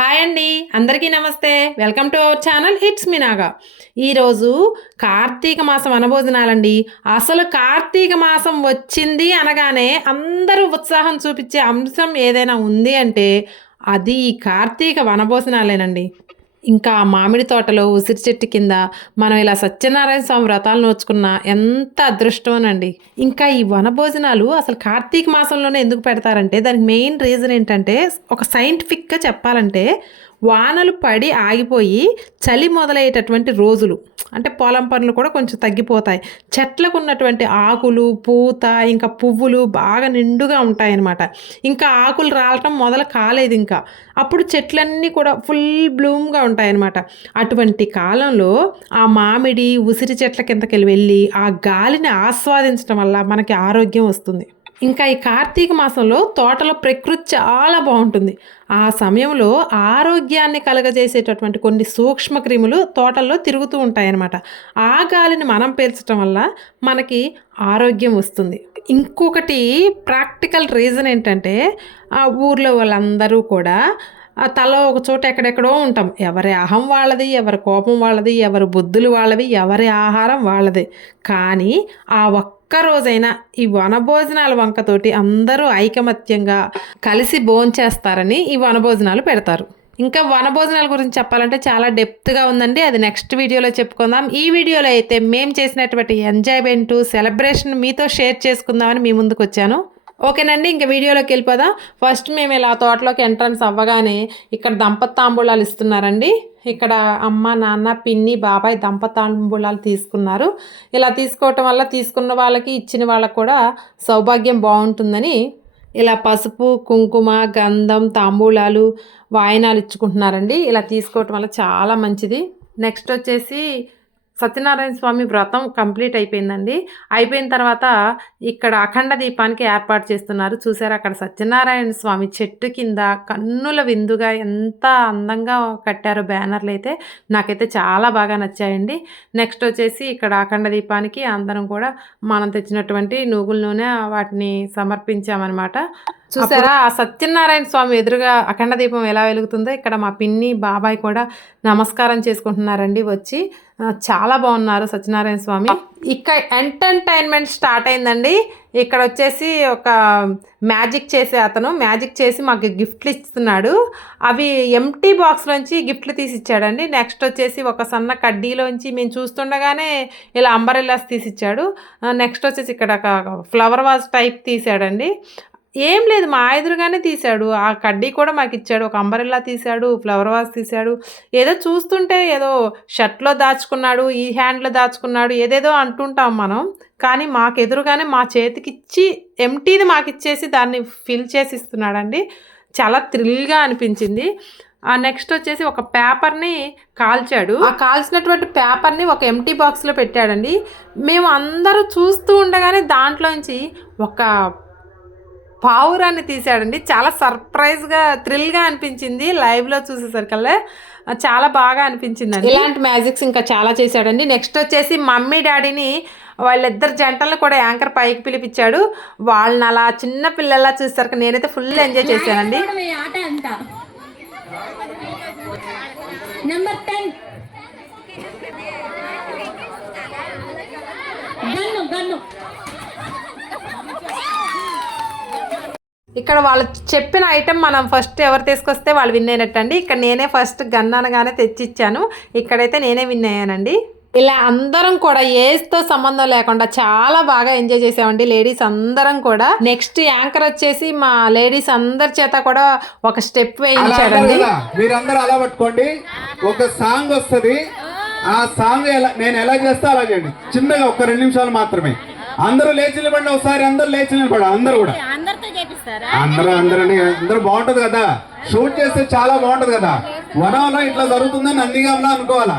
Hi అండి. అందరికీ నమస్తే. వెల్కమ్ టు అవర్ ఛానల్ హిట్స్ మినాగా ఈరోజు కార్తీక మాసం వనభోజనాలండి అసలు కార్తీక మాసం వచ్చింది అనగానే అందరూ ఉత్సాహం చూపించే అంశం ఏదైనా ఉంది అంటే అది ఈ కార్తీక వనభోజనాలేనండి. ఇంకా ఆ మామిడి తోటలో ఉసిరి చెట్టు కింద మనం ఇలా సత్యనారాయణ స్వామి వ్రతాలు నోచుకున్న ఎంత అదృష్టమోనండి. ఇంకా ఈ వనభోజనాలు అసలు కార్తీక మాసంలోనే ఎందుకు పెడతారంటే దానికి మెయిన్ రీజన్ ఏంటంటే ఒక సైంటిఫిక్గా చెప్పాలంటే వానలు పడి ఆగిపోయి చలి మొదలయ్యేటటువంటి రోజులు. అంటే పొలం పనులు కూడా కొంచెం తగ్గిపోతాయి. చెట్లకు ఉన్నటువంటి ఆకులు పూత ఇంకా పువ్వులు బాగా నిండుగా ఉంటాయన్నమాట. ఇంకా ఆకులు రాలటం మొదలు కాలేదు ఇంకా. అప్పుడు చెట్లన్నీ కూడా ఫుల్ బ్లూమ్గా ఉంటాయన్నమాట. అటువంటి కాలంలో ఆ మామిడి ఉసిరి చెట్ల కిందకి వెళ్ళి ఆ గాలిని ఆస్వాదించడం వల్ల మనకి ఆరోగ్యం వస్తుంది. ఇంకా ఈ కార్తీక మాసంలో తోటలో ప్రకృతి చాలా బాగుంటుంది. ఆ సమయంలో ఆరోగ్యాన్ని కలగజేసేటటువంటి కొన్ని సూక్ష్మ క్రిములు తోటల్లో తిరుగుతూ ఉంటాయన్నమాట. ఆ గాలిని మనం పీల్చడం వల్ల మనకి ఆరోగ్యం వస్తుంది. ఇంకొకటి ప్రాక్టికల్ రీజన్ ఏంటంటే ఆ ఊర్లో వాళ్ళందరూ కూడా తల ఒక చోట ఎక్కడెక్కడో ఉంటాం. ఎవరి అహం వాళ్ళది ఎవరి కోపం వాళ్ళది ఎవరి బుద్ధులు వాళ్ళవి ఎవరి ఆహారం వాళ్ళది. కానీ ఆ ఒక్క రోజైనా ఈ వనభోజనాల వంకతోటి అందరూ ఐకమత్యంగా కలిసి భోంచేస్తారని ఈ వనభోజనాలు పెడతారు. ఇంకా వనభోజనాల గురించి చెప్పాలంటే చాలా డెప్త్గా ఉందండి. అది నెక్స్ట్ వీడియోలో చెప్పుకుందాం. ఈ వీడియోలో అయితే మేము చేసినటువంటి ఎంజాయ్మెంట్ సెలబ్రేషన్ మీతో షేర్ చేసుకుందామని మీ ముందుకు వచ్చాను ఓకేనండి ఇంకా వీడియోలోకి వెళ్ళిపోదాం. ఫస్ట్ మేము ఇలా తోటలోకి ఎంట్రన్స్ అవ్వగానే ఇక్కడ దంపతి తాంబూలాలు ఇస్తున్నారండి. ఇక్కడ అమ్మ నాన్న పిన్ని బాబాయ్ దంపతాంబూలాలు తీసుకున్నారు. ఇలా తీసుకోవటం వల్ల తీసుకున్న వాళ్ళకి ఇచ్చిన వాళ్ళకి కూడా సౌభాగ్యం బాగుంటుందని ఇలా పసుపు కుంకుమ గంధం తాంబూలాలు వాయినాలు ఇచ్చుకుంటున్నారండి. ఇలా తీసుకోవటం వల్ల చాలా మంచిది. నెక్స్ట్ వచ్చేసి సత్యనారాయణ స్వామి వ్రతం కంప్లీట్ అయిపోయిందండి. అయిపోయిన తర్వాత ఇక్కడ అఖండ దీపానికి ఏర్పాటు చేస్తున్నారు. చూసారు అక్కడ సత్యనారాయణ స్వామి చెట్టు కింద కన్నుల విందుగా ఎంత అందంగా కట్టారో బ్యానర్లు అయితే నాకైతే చాలా బాగా నచ్చాయండి. నెక్స్ట్ వచ్చేసి ఇక్కడ అఖండ దీపానికి అందరం కూడా మనం తెచ్చినటువంటి నూగుల నూనె వాటిని సమర్పించామన్నమాట. చూసారా? ఆ సత్యనారాయణ స్వామి ఎదురుగా అఖండ దీపం ఎలా వెలుగుతుందో ఇక్కడ మా పిన్ని బాబాయ్ కూడా నమస్కారం చేసుకుంటున్నారండి వచ్చి. చాలా బాగున్నారు సత్యనారాయణ స్వామి. ఇక్కడ ఎంటర్టైన్మెంట్ స్టార్ట్ అయిందండి. ఇక్కడ వచ్చేసి ఒక మ్యాజిక్ చేసే అతను మ్యాజిక్ చేసి మాకు గిఫ్ట్లు ఇస్తున్నాడు. అవి ఎంటీ బాక్స్లోంచి గిఫ్ట్లు తీసి ఇచ్చాడండి. నెక్స్ట్ వచ్చేసి ఒక సన్న కడ్డీలోంచి మేము చూస్తుండగానే ఇలా అంబరెల్లాస్ తీసి ఇచ్చాడు. నెక్స్ట్ వచ్చేసి ఇక్కడ ఒక ఫ్లవర్ వాజ్ టైప్ తీసాడండి. ఏం లేదు మా ఎదురుగానే తీశాడు. ఆ కడ్డీ కూడా మాకు ఇచ్చాడు ఒక అంబరెల్లా తీశాడు ఫ్లవర్ వాస్ తీశాడు. ఏదో చూస్తుంటే ఏదో షర్ట్లో దాచుకున్నాడు ఈ హ్యాండ్లో దాచుకున్నాడు ఏదేదో అంటుంటాం మనం. కానీ మాకు ఎదురుగానే మా చేతికి ఇచ్చి ఎంటీది మాకు ఇచ్చేసి దాన్ని ఫిల్ చేసి ఇస్తున్నాడండి చాలా థ్రిల్గా అనిపించింది. ఆ నెక్స్ట్ వచ్చేసి ఒక పేపర్ని కాల్చాడు. ఆ కాల్చినటువంటి పేపర్ని ఒక ఎంటీ బాక్స్లో పెట్టాడండి. మేము అందరూ చూస్తూ ఉండగానే దాంట్లోంచి ఒక పావురాన్ని తీసాడండి చాలా సర్ప్రైజ్గా థ్రిల్గా అనిపించింది. లైవ్లో చూసేసరికల్లా చాలా బాగా అనిపించింది ఇలాంటి మ్యాజిక్స్ ఇంకా చాలా చేశాడండి. నెక్స్ట్ వచ్చేసి మమ్మీ డాడీని వాళ్ళిద్దరు జంటలను కూడా యాంకర్ పైకి పిలిపించాడు. వాళ్ళని అలా చిన్న పిల్లల్లా చూసేసరికి నేనైతే ఫుల్ ఎంజాయ్ చేశానండి. చూడమే ఆట అంట. నెంబర్ టెన్ ఇక్కడ వాళ్ళు చెప్పిన ఐటెం మనం ఫస్ట్ ఎవరు తీసుకొస్తే వాళ్ళు విన్ అయినట్టండి. ఇక్కడ నేనే ఫస్ట్ గన్ అనగానే తెచ్చిచ్చాను. ఇక్కడైతే నేనే విన్ అయ్యానండి. ఇలా అందరం కూడా ఏజ్తో సంబంధం లేకుండా చాలా బాగా ఎంజాయ్ చేసామండి లేడీస్ అందరం కూడా. నెక్స్ట్ యాంకర్ వచ్చేసి మా లేడీస్ అందరి చేత కూడా ఒక స్టెప్ వేయించాడండి మీరందరూ అలా పట్టుకోండి. ఒక సాంగ్ వస్తది. ఆ సాంగ్ ఎలా నేను ఎలా చేస్తా అలా చేయండి. చిన్నగా ఒక రెండు నిమిషాలు మాత్రమే. అందరూ లేచి నిలబడి ఒకసారి అందరూ లేచి నిలబడి అందరూ కూడా. అందరితో చేపిస్తారా? అందరూ అందరూ అందరూ బాగుంటది కదా? షూట్ చేస్తే చాలా బాగుంటది కదా? వనంలో ఇట్లా జరుగుతుందని నందిగాంలో అనుకోవాలా?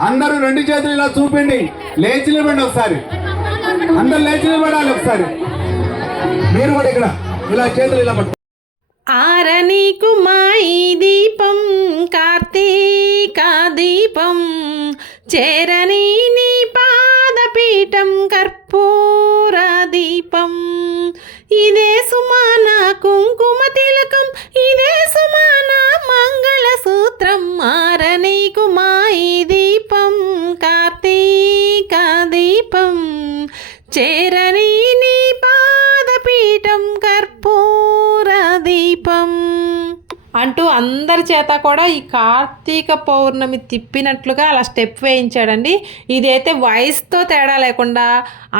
అందరూ రెండు చేతులు ఇలా చూపిండి లేచి నిలబడి ఒకసారి. అందరూ లేచి నిలబడాలి ఒకసారి. మీరు కూడా ఇక్కడ ఇలా చేతులు ఇలా పట్టు ఆరనీకు మాయి దీపం కార్తీక దీపం చేరని నీ పాదపీఠం కర్పూర దీపం. ఇదే సుమాన కుంకుమ తిలకం ఇదే సుమాన మంగళ సూత్రం మారనీకు మాయి దీపం చేత కూడా ఈ కార్తీక పౌర్ణమి తిప్పినట్లుగా అలా స్టెప్ వేయించాడండి. ఇదైతే వయసుతో తేడా లేకుండా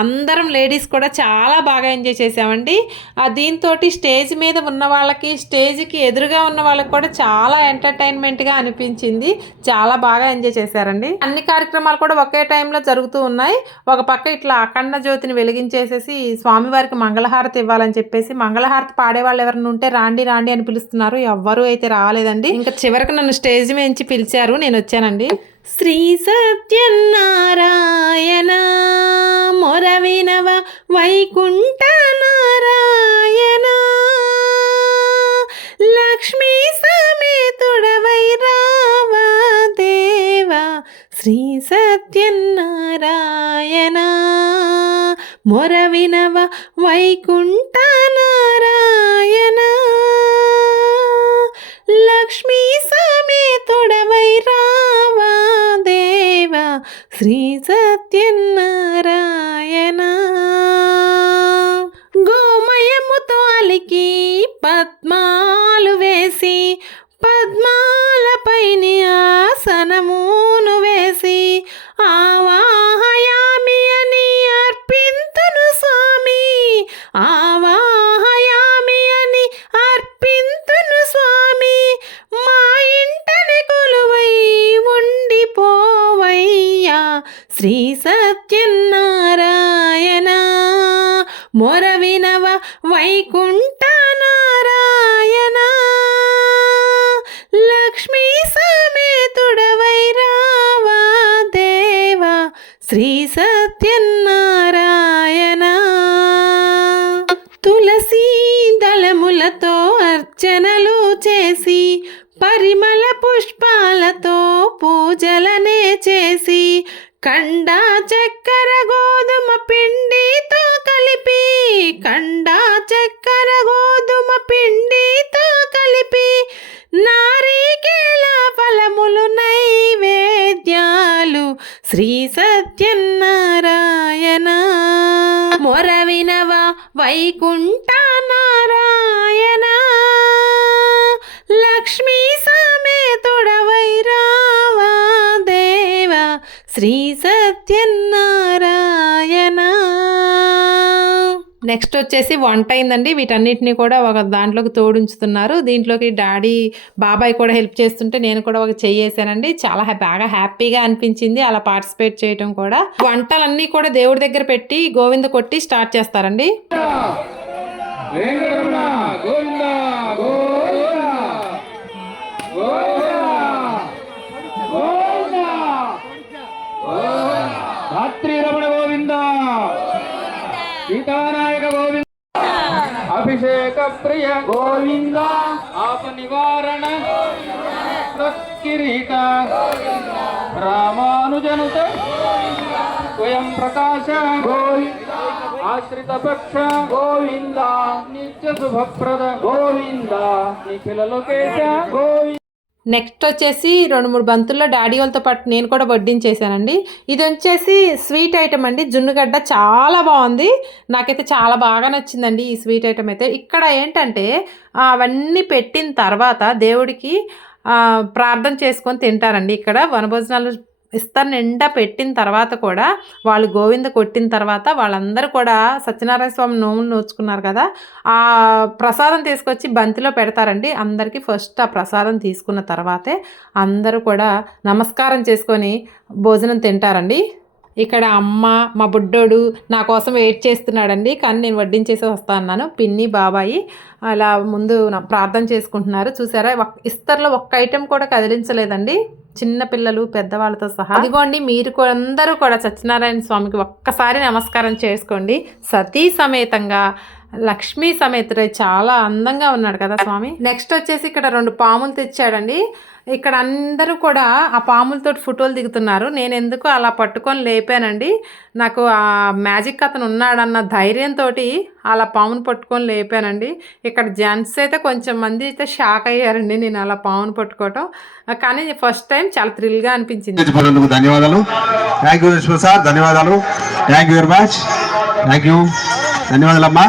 అందరం లేడీస్ కూడా చాలా బాగా ఎంజాయ్ చేసామండి. ఆ దీంతో స్టేజ్ మీద ఉన్న వాళ్ళకి స్టేజ్కి ఎదురుగా ఉన్న వాళ్ళకి కూడా చాలా ఎంటర్టైన్మెంట్గా అనిపించింది. చాలా బాగా ఎంజాయ్ చేశారండి. అన్ని కార్యక్రమాలు కూడా ఒకే టైంలో జరుగుతూ ఉన్నాయి. ఒక పక్క ఇట్లా అఖండ జ్యోతిని వెలిగించేసేసి స్వామివారికి మంగళహారతి ఇవ్వాలని చెప్పేసి మంగళహారతి పాడేవాళ్ళు ఎవరైనా ఉంటే రాండి రాండి అని పిలుస్తున్నారు. ఎవ్వరూ అయితే రాలేదండి. ఇంకా చివరకు నన్ను స్టేజ్ మేంచి పిలిచారు నేను వచ్చానండి. శ్రీ సత్యనారాయణ మొరవినవ వైకుంఠ నారాయణ లక్ష్మీ సమేతుడవై రావా దేవా శ్రీ సత్యనారాయణ మొరవినవ వైకుంఠ పద్మాలు వేసి పద్మాలపైని ఆసనమును వేసి ఆవాహయామి అని అర్పింతును స్వామి ఆవాహయామి అని అర్పింతును స్వామి మా ఇంటని కొలువై ఉండిపోవయ్యా శ్రీ సత్యనారాయణ. మొరవినవ వైకుంఠ కండా చక్కెర శ్రీ సత్యనారాయణ. నెక్స్ట్ వచ్చేసి వంట అయిందండి. వీటన్నిటిని కూడా ఒక దాంట్లోకి తోడించుతున్నారు. దీంట్లోకి డాడీ బాబాయ్ కూడా హెల్ప్ చేస్తుంటే నేను కూడా ఒక చెయ్యేసానండి చాలా బాగా హ్యాపీగా అనిపించింది. అలా పార్టిసిపేట్ చేయటం కూడా. వంటలన్నీ కూడా దేవుడి దగ్గర పెట్టి గోవింద కొట్టి స్టార్ట్ చేస్తారండి వెంకటరమణ గోవింద గోవింద గోవింద రాత్రి రమణ గోవింద సీతానాయక గోవింద ప్రియ గోవింద ఆప నివారణ కిరీట రామానుజనుత స్వయం ప్రకాశ గోవింద ఆశ్రిత పక్ష గోవింద నిత్య శుభప్రద గోవింద నిఖిల లోకేశ. గోవింద. నెక్స్ట్ వచ్చేసి రెండు మూడు బంతుల్లో డాడీ వాళ్ళతో పాటు నేను కూడా వడ్డించేసానండి ఇది వచ్చేసి స్వీట్ ఐటమ్ అండి. జున్నుగడ్డ చాలా బాగుంది. నాకైతే చాలా బాగా నచ్చిందండి ఈ స్వీట్ ఐటమ్ అయితే. ఇక్కడ ఏంటంటే అవన్నీ పెట్టిన తర్వాత దేవుడికి ప్రార్థన చేసుకొని తింటారండి ఇక్కడ. వనభోజనాలు ఇస్తా నిండా పెట్టిన తర్వాత కూడా వాళ్ళు గోవింద కొట్టిన తర్వాత వాళ్ళందరూ కూడా సత్యనారాయణ స్వామి నోములు నోచుకున్నారు కదా ఆ ప్రసాదం తీసుకొచ్చి బంతిలో పెడతారండి. అందరికీ ఫస్ట్ ఆ ప్రసాదం తీసుకున్న తర్వాతే అందరూ కూడా నమస్కారం చేసుకొని భోజనం తింటారండి. ఇక్కడ అమ్మ మా బుడ్డోడు నా కోసం వెయిట్ చేస్తున్నాడండి. కానీ నేను వడ్డించేసి వస్తా అన్నాను. పిన్ని బాబాయి అలా ముందు ప్రార్థన చేసుకుంటున్నారు. చూసారా? ఇస్తర్లో ఒక్క ఐటెం కూడా కదిలించలేదండి. చిన్న పిల్లలు పెద్దవాళ్ళతో సహా. ఇదిగోండి మీరు అందరూ కూడా సత్యనారాయణ స్వామికి ఒక్కసారి నమస్కారం చేసుకోండి. సతీ సమేతంగా లక్ష్మీ సమేతుడే చాలా అందంగా ఉన్నాడు కదా స్వామి? నెక్స్ట్ వచ్చేసి ఇక్కడ రెండు పాములు తెచ్చాడండి. ఇక్కడ అందరూ కూడా ఆ పాములతో ఫోటోలు దిగుతున్నారు. నేను ఎందుకు అలా పట్టుకొని లేపానండి? నాకు ఆ మ్యాజిక్ అతను ఉన్నాడన్న ధైర్యంతో అలా పామును పట్టుకొని లేపానండి. ఇక్కడ జెంట్స్ అయితే కొంచెం మంది అయితే షాక్ అయ్యారండి నేను అలా పామును పట్టుకోవటం. కానీ ఫస్ట్ టైం చాలా థ్రిల్గా అనిపించింది. ధన్యవాదాలు. థ్యాంక్ యూ ధన్యవాదాలు. Thank you very much thank you ధన్యవాదాలమ్మా.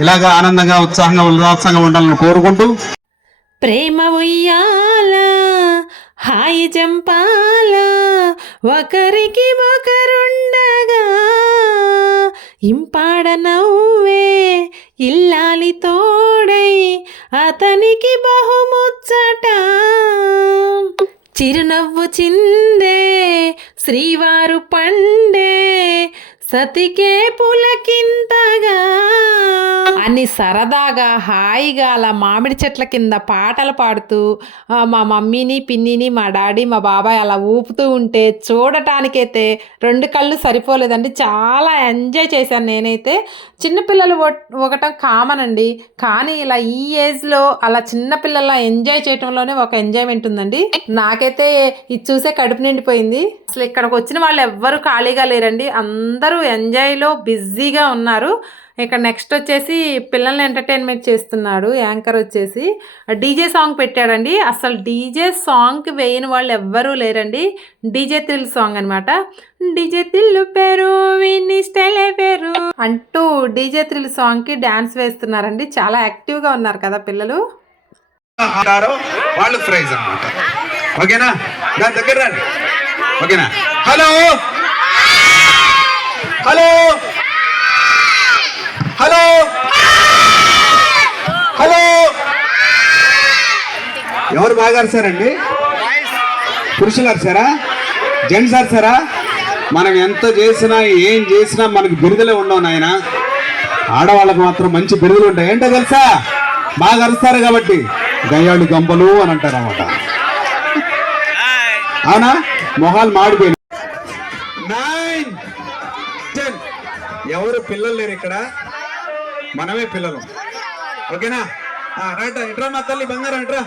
ఇలాగా ఆనందంగా ఉత్సాహంగా ఉల్లాసంగా ఉండాలని కోరుకుంటూ ప్రేమ ఉయ్యాల హాయి జంపాల ఒకరికి ఒకరుండగా ఇంపాడ నవ్వే ఇల్లాలి తోడై అతనికి బహుముచ్చట. చిరునవ్వు చిందే శ్రీవారు పండే సతికే పులకింతగా. అని సరదాగా హాయిగా అలా మామిడి చెట్ల కింద పాటలు పాడుతూ మా మమ్మీని పిన్నిని మా డాడీ మా బాబాయ్ అలా ఊపుతూ ఉంటే చూడటానికైతే రెండు కళ్ళు సరిపోలేదండి. చాలా ఎంజాయ్ చేశాను నేనైతే. చిన్నపిల్లలు ఒకటం కామన్ అండి కానీ ఇలా ఈ ఏజ్లో అలా చిన్నపిల్లల ఎంజాయ్ చేయటంలోనే ఒక ఎంజాయ్మెంట్ ఉందండి. నాకైతే ఇది చూసే కడుపు నిండిపోయింది. అసలు ఇక్కడికి వచ్చిన వాళ్ళు ఎవ్వరు ఖాళీగా లేరండి. అందరూ ఎంజాయ్లో బిజీగా ఉన్నారు. ఇక్కడ నెక్స్ట్ వచ్చేసి పిల్లల్ని ఎంటర్టైన్మెంట్ చేస్తున్నాడు యాంకర్ వచ్చేసి. డీజే సాంగ్ పెట్టాడండి. అసలు డీజే సాంగ్కి వేయని వాళ్ళు ఎవ్వరూ లేరండి. డీజే థ్రిల్ సాంగ్ అనమాట డీజే థ్రిల్ పేరు విని స్టైలే పేరు అంటూ డీజే థ్రిల్ సాంగ్కి డ్యాన్స్ వేస్తున్నారండి. చాలా యాక్టివ్గా ఉన్నారు కదా పిల్లలు. వాళ్ళు ప్రైజ్ ఓకేనా? దగ్గర రండి. ఓకేనా? హలో! హలో! హలో! హలో! ఎవరు బాగా అరిసారండి పురుషులు అరిసారా జెంట్స్ అరిసారా మనం ఎంత చేసినా ఏం చేసినా మనకు బిరుదలే ఉండవు నాయన. ఆడవాళ్ళకు మాత్రం మంచి బిరుదులు ఉంటాయి. ఏంటో తెలుసా? బాగా అరుస్తారు కాబట్టి. గయ్యాళ్ళు గంపలు అని అంటారు అన్నమాట. అవునా? మొహాలు మాడిపోయినాయి నైన్ టెన్ ఎవరు పిల్లలు లేరు ఇక్కడ. మనమే పిల్లలు. ఓకేనా? రైట్ ఇట్రా మా తల్లి బంగారం ఇట్రా.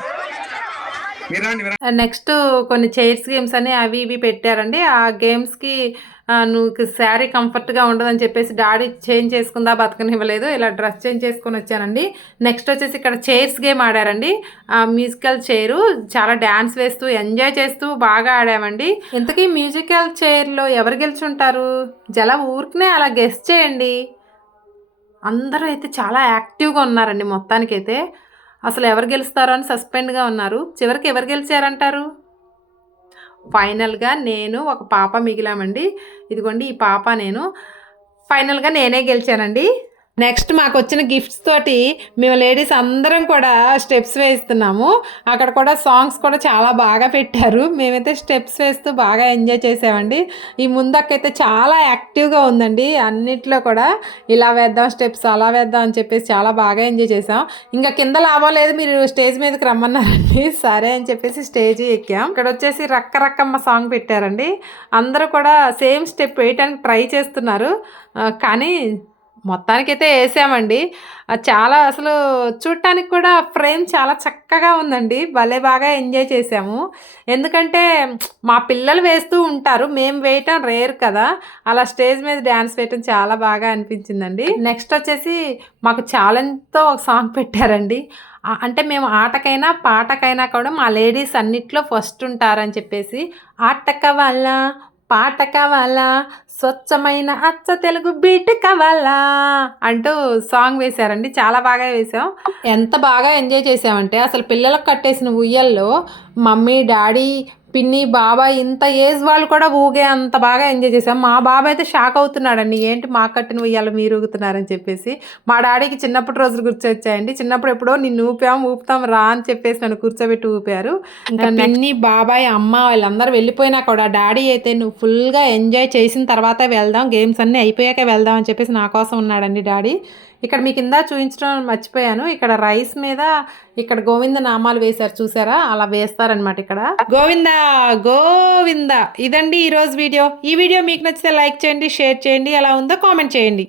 నెక్స్ట్ కొన్ని చైర్స్ గేమ్స్ అని అవి ఇవి పెట్టారండి. ఆ గేమ్స్కి నువ్వు శారీ కంఫర్ట్గా ఉండదని చెప్పేసి డాడీ చేంజ్ చేసుకుందా బతకనివ్వలేదు. ఇలా డ్రెస్ చేంజ్ చేసుకొని వచ్చానండి. నెక్స్ట్ వచ్చేసి ఇక్కడ చైర్స్ గేమ్ ఆడారండి. ఆ మ్యూజికల్ చైరు చాలా డ్యాన్స్ వేస్తూ ఎంజాయ్ చేస్తూ బాగా ఆడామండి. ఇంతకీ మ్యూజికల్ చైర్లో ఎవరు గెలుచుంటారు? జల ఊరికనే అలా గెస్ట్ చేయండి. అందరూ అయితే చాలా యాక్టివ్గా ఉన్నారండి మొత్తానికైతే. అసలు ఎవరు గెలుస్తారో అని సస్పెండ్గా ఉన్నారు. చివరికి ఎవరు గెలిచారంటారు? ఫైనల్గా నేను ఒక పాప మిగిలామండి. ఇదిగోండి ఈ పాప నేను. ఫైనల్గా నేనే గెలిచానండి. నెక్స్ట్ మాకు వచ్చిన గిఫ్ట్స్ తోటి మేము లేడీస్ అందరం కూడా స్టెప్స్ వేస్తున్నాము. అక్కడ కూడా సాంగ్స్ కూడా చాలా బాగా పెట్టారు. మేమైతే స్టెప్స్ వేస్తూ బాగా ఎంజాయ్ చేసామండి. ఈ ముందక్కైతే చాలా యాక్టివ్గా ఉందండి. అన్నిట్లో కూడా ఇలా వేద్దాం స్టెప్స్ అలా వేద్దాం అని చెప్పేసి చాలా బాగా ఎంజాయ్ చేసాం. ఇంకా కింద లాభం లేదు మీరు స్టేజ్ మీదకి రమ్మన్నారండి. సరే అని చెప్పేసి స్టేజ్ ఎక్కాం. ఇక్కడ వచ్చేసి రక్క రక్కమ్మ సాంగ్ పెట్టారండి. అందరూ కూడా సేమ్ స్టెప్ వేయటానికి ట్రై చేస్తున్నారు. కానీ మొత్తానికైతే వేసామండి చాలా అసలు చూడటానికి కూడా ఫ్రేమ్ చాలా చక్కగా ఉందండి. భలే బాగా ఎంజాయ్ చేసాము. ఎందుకంటే మా పిల్లలు వేస్తూ ఉంటారు. మేము వేయటం రేర్ కదా. అలా స్టేజ్ మీద డ్యాన్స్ వేయటం చాలా బాగా అనిపించిందండి. నెక్స్ట్ వచ్చేసి మాకు ఛాలెంజ్తో ఒక సాంగ్ పెట్టారండి. అంటే మేము ఆటకైనా పాటకైనా కూడా మా లేడీస్ అన్నిట్లో ఫస్ట్ ఉంటారని చెప్పేసి ఆటక వల్ల పాట కావాలా? స్వచ్ఛమైన అచ్చ తెలుగు బీట్ కావాలా? అంటూ సాంగ్ వేశారండి. చాలా బాగా వేసాం ఎంత బాగా ఎంజాయ్ చేసామంటే అసలు పిల్లలకు కట్టేసిన ఉయ్యల్లో మమ్మీ డాడీ పిన్ని బాబాయ్ ఇంత ఏజ్ వాళ్ళు కూడా ఊగే అంత బాగా ఎంజాయ్ చేసాం మా బాబాయ్ అయితే షాక్ అవుతున్నాడండి. ఏంటి మా కట్టిన ఉయ్యాలు మీరు ఊగుతున్నారని చెప్పేసి మా డాడీకి చిన్నప్పటి రోజులు గుర్తొచ్చాయండి. చిన్నప్పుడు ఎప్పుడో నిన్ను ఊపాం ఊపుతాం రా అని చెప్పేసి నన్ను కూర్చోబెట్టి ఊపారు. ఇంకా పిన్ని బాబాయ్ అమ్మ వాళ్ళందరూ వెళ్ళిపోయినా కూడా డాడీ అయితే నువ్వు ఫుల్గా ఎంజాయ్ చేసిన తర్వాత వెళ్దాం గేమ్స్ అన్నీ అయిపోయాక వెళ్దాం అని చెప్పేసి నా కోసం ఉన్నాడండి డాడీ. ఇక్కడ మీకు కింద చూపించడం మర్చిపోయాను. ఇక్కడ రైస్ మీద ఇక్కడ గోవింద నామాలు వేశారు చూసారా? అలా వేస్తారనమాట ఇక్కడ. గోవింద గోవింద. ఇదండి ఈరోజు వీడియో. ఈ వీడియో మీకు నచ్చితే లైక్ చేయండి షేర్ చేయండి ఎలా ఉందో కామెంట్ చేయండి.